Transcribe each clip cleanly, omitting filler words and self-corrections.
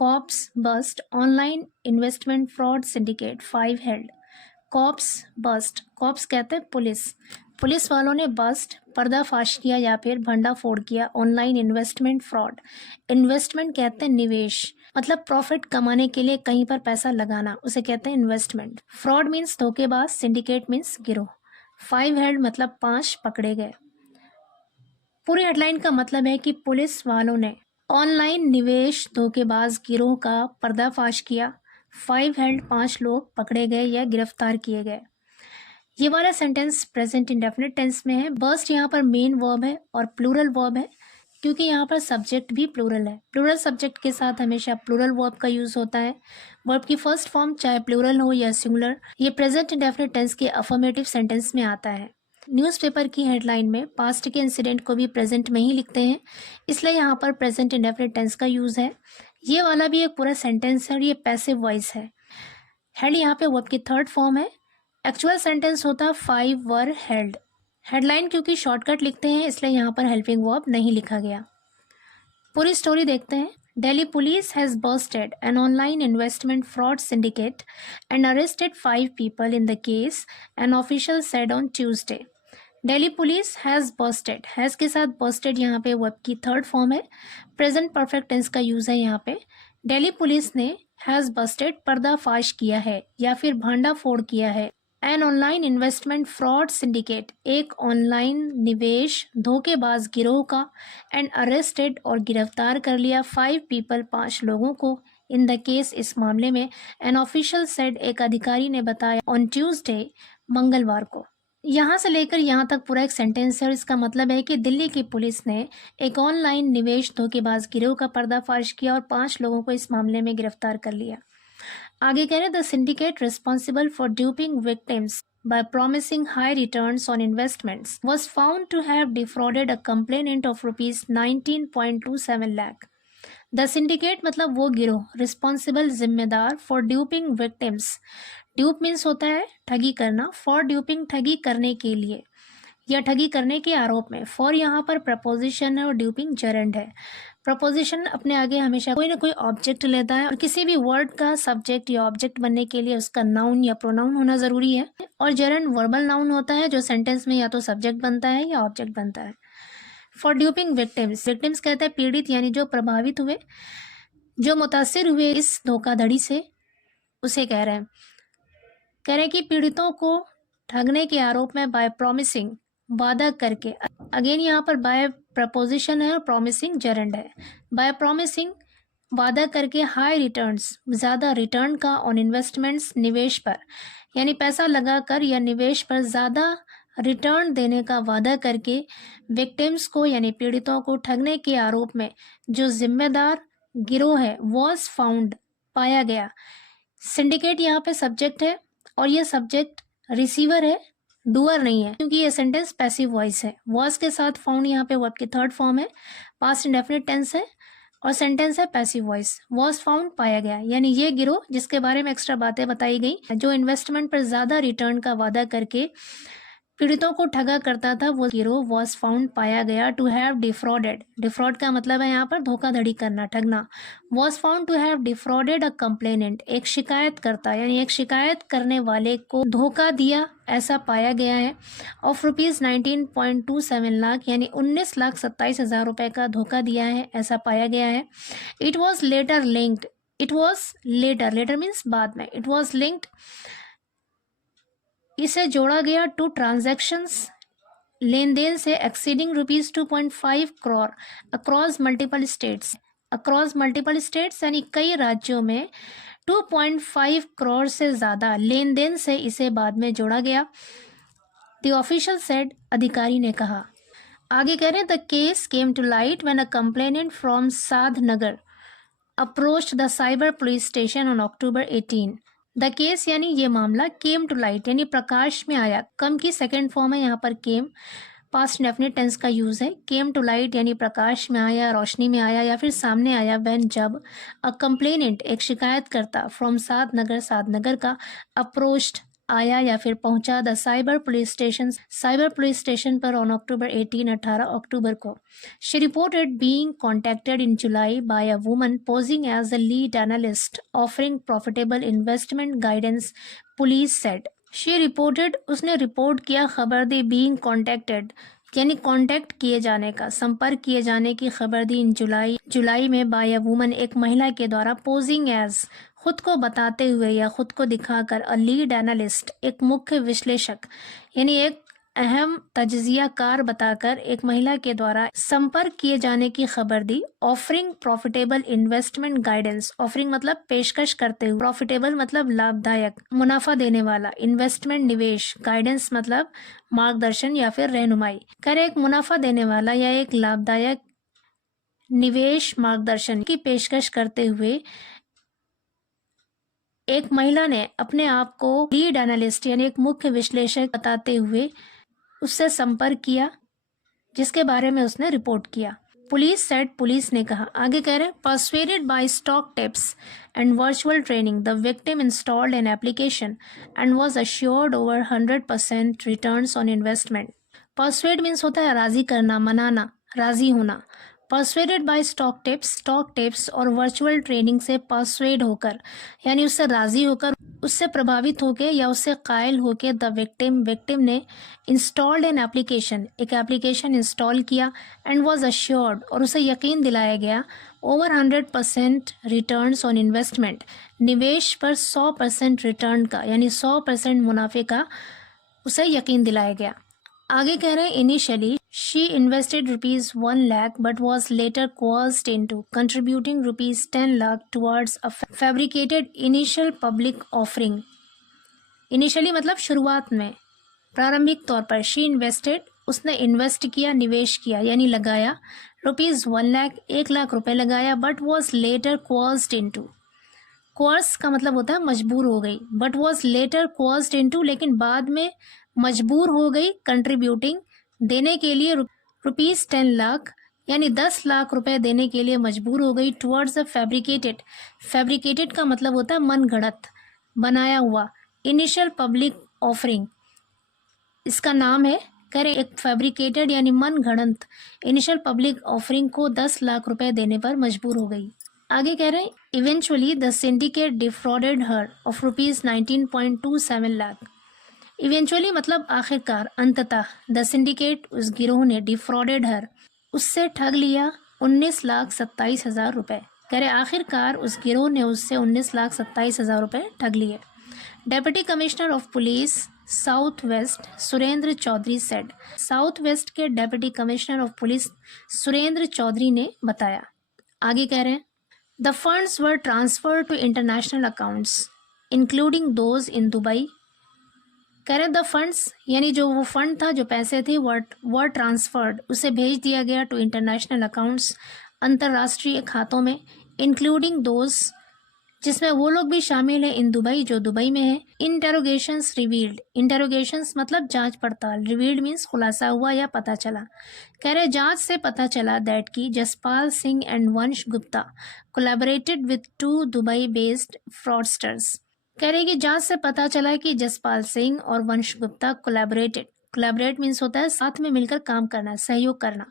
Cops bust online investment fraud syndicate 5 held. Cops bust, cops कहते हैं police, police वालों ने बस्ट पर्दाफाश किया या फिर भंडाफोड़ किया ऑनलाइन इन्वेस्टमेंट फ्रॉड। इन्वेस्टमेंट कहते हैं निवेश, मतलब प्रॉफिट कमाने के लिए कहीं पर पैसा लगाना, उसे कहते हैं इन्वेस्टमेंट। फ्रॉड मीन्स धोखेबाज, सिंडिकेट मीन्स गिरोह। 5 हेल्ड मतलब 5 पकड़े गए। पूरी हेडलाइन का मतलब है कि पुलिस वालों ने ऑनलाइन निवेश धोखेबाज गिरोह का पर्दाफाश किया। 5 हेल्ड 5 लोग पकड़े गए या गिरफ्तार किए गए। ये वाला सेंटेंस प्रेजेंट इंडेफिनिट टेंस में है। बस्ट यहाँ पर मेन वर्ब है और प्लूरल वर्ब है, क्योंकि यहाँ पर सब्जेक्ट भी प्लूरल है। प्लूरल सब्जेक्ट के साथ हमेशा प्लूरल वर्ब का यूज होता है। वर्ब की फर्स्ट फॉर्म चाहे प्लूरल हो या सिंगुलर, ये प्रेजेंट इंडेफिनिट टेंस के अफर्मेटिव सेंटेंस में आता है। न्यूज़पेपर की हेडलाइन में पास्ट के इंसिडेंट को भी प्रेजेंट में ही लिखते हैं, इसलिए यहाँ पर प्रेजेंट इंडेफिनिट टेंस का यूज है। ये वाला भी एक पूरा सेंटेंस है और ये पैसिव वॉइस है। हेल्ड यहाँ पे वर्ब की थर्ड फॉर्म है। एक्चुअल सेंटेंस होता 5 वर हेल्ड। हेडलाइन क्योंकि शॉर्टकट लिखते हैं इसलिए यहाँ पर हेल्पिंग वर्ब नहीं लिखा गया। पूरी स्टोरी देखते हैं। Delhi police has busted an online investment fraud syndicate and arrested 5 people in the case, an official said on Tuesday. Delhi police has busted, has के साथ busted यहाँ पे वर्ब की थर्ड फॉर्म है। प्रेजेंट परफेक्ट टेंस का use है यहाँ पे। दिल्ली पुलिस ने has busted पर्दाफाश किया है या फिर भांडाफोड़ किया है। An online investment fraud syndicate, एक ऑनलाइन निवेश धोखेबाज गिरोह का, एंड अरेस्टेड और गिरफ्तार कर लिया 5 पीपल 5 लोगों को इन द केस, इस मामले में। एन ऑफिशियल सेड, एक अधिकारी ने बताया, ऑन ट्यूसडे मंगलवार को। यहाँ से लेकर यहाँ तक पूरा एक सेंटेंस है और इसका मतलब है कि दिल्ली की पुलिस ने एक ऑनलाइन निवेश धोखेबाज गिरोह का पर्दाफाश किया और 5 लोगों को इस मामले में गिरफ्तार कर लिया। आगे कह रहे the syndicate responsible for duping victims by promising high returns on investments was found to have defrauded a complainant of rupees 19.27 lakh. The syndicate मतलब वो गिरोह, रिस्पॉन्सिबल जिम्मेदार, for duping victims, dupe means होता है ठगी करना, फॉर ड्यूपिंग ठगी करने के लिए या ठगी करने के आरोप में। फॉर यहाँ पर प्रपोजिशन है और ड्यूपिंग जरंड है। प्रपोजिशन अपने आगे हमेशा कोई ना कोई ऑब्जेक्ट लेता है और किसी भी वर्ड का सब्जेक्ट या ऑब्जेक्ट बनने के लिए उसका नाउन या प्रोनाउन होना जरूरी है। और जरंड वर्बल नाउन होता है जो सेंटेंस में या तो सब्जेक्ट बनता है या ऑब्जेक्ट बनता है। फॉर ड्यूपिंग विक्टिम्स, विक्टिम्स कहते हैं पीड़ित, यानी जो प्रभावित हुए, जो मुतासिर हुए इस धोखाधड़ी से, उसे कह रहे हैं कि पीड़ितों को ठगने के आरोप में बाय प्रॉमिसिंग, वादा करके। अगेन यहाँ पर बाय प्रपोजिशन है और प्रॉमिसिंग जरंड है। बाय प्रॉमिसिंग, वादा करके, हाई रिटर्न्स, ज़्यादा रिटर्न का, ऑन इन्वेस्टमेंट्स, निवेश पर, यानी पैसा लगाकर या निवेश पर ज़्यादा रिटर्न देने का वादा करके, विक्टिम्स को यानी पीड़ितों को ठगने के आरोप में जो जिम्मेदार गिरोह है, वॉज फाउंड, पाया गया। सिंडिकेट यहाँ पे सब्जेक्ट है और ये सब्जेक्ट रिसीवर है, डूअर नहीं है, क्योंकि ये सेंटेंस पैसिव वॉइस है। वॉज के साथ फाउंड यहाँ पे वर्ब की थर्ड फॉर्म है, पास्ट इंडेफिनिट टेंस है और सेंटेंस है पैसिव वॉइस। वॉज फाउंड, पाया गया, यानी ये गिरोह जिसके बारे में एक्स्ट्रा बातें बताई गई, जो इन्वेस्टमेंट पर ज्यादा रिटर्न का वादा करके पीड़ितों को ठगा करता था, वो गिरोह वॉज फाउंड, पाया गया। टू हैव डिफ्रॉडेड, डिफ्रॉड का मतलब है यहाँ पर धोखाधड़ी करना, ठगना। Was found to have defrauded a complainant, एक शिकायत करता यानी एक शिकायत करने वाले को धोखा दिया, ऐसा पाया गया है। ऑफ रुपीज 19.27 लाख, यानी 19,27,000 रुपए का धोखा दिया है, ऐसा पाया गया है। It was later linked, it was later, later means बाद में, इट वॉज लिंक्ड, इसे जोड़ा गया, टू ट्रांजैक्शंस, लेन देन से, exceeding rupees 2.5 crore, across multiple states, across multiple states यानी कई राज्यों में 2.5 करोड़ से ज्यादा लेन देन से इसे बाद में जोड़ा गया। द ऑफिशियल सेड, अधिकारी ने कहा। आगे कह रहे हैं the case came to light when a complainant from Sadhnagar approached the cyber police station on October 18। The case यानी ये मामला, केम टू लाइट यानी प्रकाश में आया, कम की सेकेंड फॉर्म है यहाँ पर केम, पास्ट इंडेफिनिट टेंस का यूज है। केम टू लाइट यानी प्रकाश में आया, रोशनी में आया या फिर सामने आया। व्हेन, जब, अ कंप्लेनेंट, एक शिकायत करता, फ्रॉम साधनगर, साधनगर का, अप्रोच्ड, आया या फिर पहुंचा द साइबर पुलिस स्टेशन पर ऑन अक्टूबर 18 अक्टूबर को। She reported being contacted in July by a woman posing as the lead analyst offering profitable investment guidance, police said. She reported, उसने report किया, खबर दी, बीइंग कॉन्टेक्टेड यानी contact किए जाने का, संपर्क किए जाने की खबर दी इन जुलाई में बाय अ वुमन, एक महिला के द्वारा, पोजिंग एज, खुद को बताते हुए या खुद को दिखाकर, अ लीड एनालिस्ट, एक मुख्य विश्लेषक यानी एक अहम तज्जियाकार बताकर एक महिला के द्वारा संपर्क किए जाने की खबर दी। Offering profitable investment guidance, offering मतलब पेशकश करते हुए, प्रॉफिटेबल मतलब लाभदायक, मुनाफा देने वाला, इन्वेस्टमेंट निवेश, गाइडेंस मतलब मार्गदर्शन या फिर रहनुमाई। कर एक मुनाफा देने वाला या एक लाभदायक निवेश मार्गदर्शन की पेशकश करते हुए एक महिला ने अपने आप को लीड एनालिस्ट यानी एक मुख्य विश्लेषक बताते हुए उससे संपर्क किया, जिसके बारे में उसने रिपोर्ट किया। पुलिस सेड, पुलिस ने कहा। आगे कह रहे हैं, persuaded by stock tips and virtual training the victim installed an application and was assured over 100% returns on investment. Persuade means होता है राजी करना, मनाना, राजी होना। परसुएडेड बाय स्टॉक टिप्स और वर्चुअल ट्रेनिंग से परसुएड होकर यानी उससे राजी होकर, उससे प्रभावित होकर या उससे कायल होकर, द विक्टिम ने इंस्टॉल्ड एन एप्लीकेशन, एक एप्लीकेशन इंस्टॉल किया, एंड वाज अश्योर्ड, और उसे यकीन दिलाया गया, ओवर 100% रिटर्न्स ऑन इन्वेस्टमेंट, निवेश पर 100% रिटर्न का यानी 100% मुनाफे का उसे यकीन दिलाया गया। आगे कह रहे हैं, initially she invested ₹1 lakh but was later coerced into contributing ₹10 lakh towards a fabricated initial public offering। Initially मतलब शुरुआत में, प्रारंभिक तौर पर, शी इन्वेस्टेड, उसने इन्वेस्ट किया, निवेश किया यानी लगाया, ₹1 lakh, 1 लाख रुपए लगाया, but was later coerced into, course का मतलब होता है मजबूर हो गई, but was later coerced into, लेकिन बाद में मजबूर हो गई, कंट्रीब्यूटिंग, देने के लिए, ₹10 लाख यानी 10 लाख रुपए देने के लिए मजबूर हो गई, टुवर्ड्स द फैब्रिकेटेड का मतलब होता है मन गढ़ंत, बनाया हुआ, इनिशियल पब्लिक ऑफरिंग इसका नाम है। करें, एक फैब्रिकेटेड यानी मन गढ़ंत इनिशियल पब्लिक ऑफरिंग को 10 लाख रुपए देने पर मजबूर हो गई। आगे कह रहे हैं, eventually the syndicate defrauded her of ₹19.27 lakh. Eventually मतलब आखिरकार, अंततः, द सिंडिकेट उस गिरोह ने, डिफ्रॉडेड हर उससे ठग लिया 19,27,000 रुपए। करे आखिरकार उस गिरोह ने उससे 19,27,000 रुपए ठग लिए। Deputy commissioner of police south west Surendra Chaudhary said, south west के deputy commissioner of police Surendra Chaudhary ने बताया। आगे कह रहे हैं, the funds were transferred to international accounts including those in Dubai. कह रहे द फंड्स यानी जो वो फंड था, जो पैसे थे, वर ट्रांसफर्ड, उसे भेज दिया गया, टू इंटरनेशनल अकाउंट्स, अंतर्राष्ट्रीय खातों में, इंक्लूडिंग दोज जिसमें वो लोग भी शामिल हैं, इन दुबई जो दुबई में है। इंटेरोगेशंस रिवील्ड, इंटेरोगेशंस मतलब जांच पड़ताल, रिवील्ड मीन्स खुलासा हुआ या पता चला। कह रहे जांच से पता चला दैट की जसपाल सिंह एंड वंश Gupta collaborated with 2 Dubai based fraudsters. कह रहे कि जांच से पता चला कि जसपाल सिंह और वंश गुप्ता कोलैबोरेट मीन्स होता है साथ में मिलकर काम करना, सहयोग करना।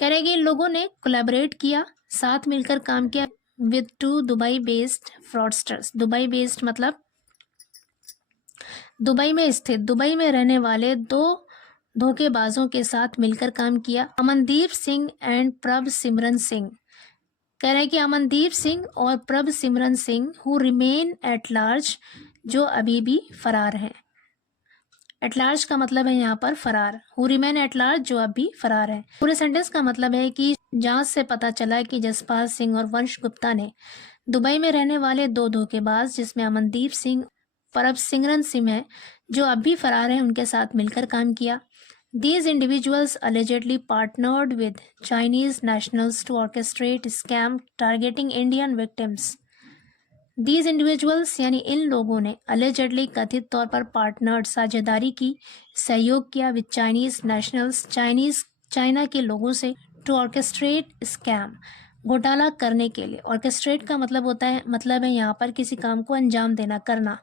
कह रहे कि इन लोगों ने कोलैबोरेट किया, साथ मिलकर काम किया, with 2 Dubai based fraudsters. Dubai based मतलब दुबई में स्थित, दुबई में रहने वाले 2 धोखेबाजों के साथ मिलकर काम किया, अमनदीप सिंह एंड प्रभ सिमरन सिंह। कह रहे हैं कि अमनदीप सिंह और Prabhsimran Singh who remain at large, जो अभी भी फरार हैं। एट लार्ज का मतलब है यहाँ पर फरार, हु रिमेन एट लार्ज जो अभी फरार है। पूरे सेंटेंस का मतलब है कि जांच से पता चला कि जसपाल सिंह और वंश गुप्ता ने दुबई में रहने वाले 2 धोखेबाज, जिसमें अमनदीप सिंह, प्रभ सिमरन सिंह है, जो अब भी फरार हैं, उनके साथ मिलकर काम किया। These individuals allegedly partnered with Chinese nationals to orchestrate scam targeting Indian victims. These individuals यानी इन लोगों ने allegedly कथित तौर पर पार्टनर्ड साझेदारी की, सहयोग किया with Chinese nationals चाइना के लोगों से, to orchestrate scam घोटाला करने के लिए। ऑर्केस्ट्रेट का मतलब है यहाँ पर किसी काम को अंजाम देना, करना।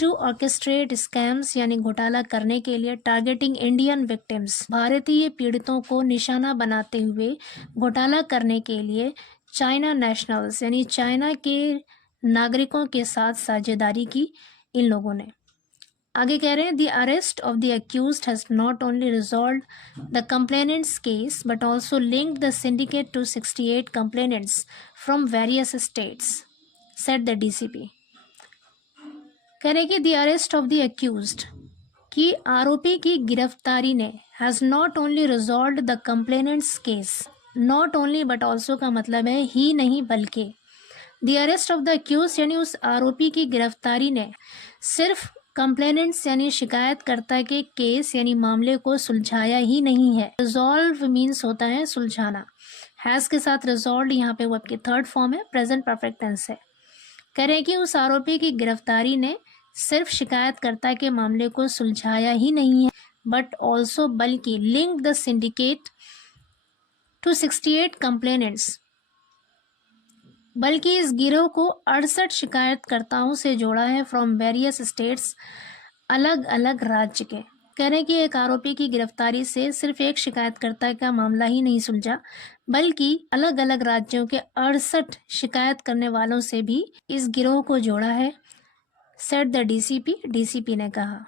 टू ऑर्केस्ट्रेट स्कैम्स यानी घोटाला करने के लिए। टारगेटिंग इंडियन विक्टिम्स, भारतीय पीड़ितों को निशाना बनाते हुए घोटाला करने के लिए। चाइना नेशनल्स यानी चाइना के नागरिकों के साथ साझेदारी की इन लोगों ने। आगे कह रहे हैं the arrest of the accused has not only resolve the complainant's case but also linked the syndicate to 68 complainants from various states, said the DCP. कह रहे कि the arrest of the accused कि आरोपी की गिरफ्तारी ने has not only resolve the complainant's case, not only but also का मतलब है ही नहीं बल्कि। The arrest of the accuse यानी उस आरोपी की गिरफ्तारी ने सिर्फ कंप्लेनेंट्स यानी शिकायतकर्ता के केस यानी मामले को सुलझाया ही नहीं है। रिजॉल्व मीन्स होता है सुलझाना। हैज के साथ रिजॉल्व यहाँ पे वो आपकी थर्ड फॉर्म है, प्रेजेंट परफेक्ट टेंस है। कह रहे हैं कि उस आरोपी की गिरफ्तारी ने सिर्फ शिकायतकर्ता के मामले को सुलझाया ही नहीं है बट ऑल्सो बल्कि link the syndicate to 68 complainants, बल्कि इस गिरोह को 68 शिकायतकर्ताओं से जोड़ा है फ्रॉम वेरियस स्टेट्स, अलग अलग राज्य के। कह रहे हैं कि एक आरोपी की गिरफ्तारी से सिर्फ एक शिकायतकर्ता का मामला ही नहीं सुलझा बल्कि अलग अलग राज्यों के 68 शिकायत करने वालों से भी इस गिरोह को जोड़ा है, सेड द डीसीपी, डीसीपी ने कहा।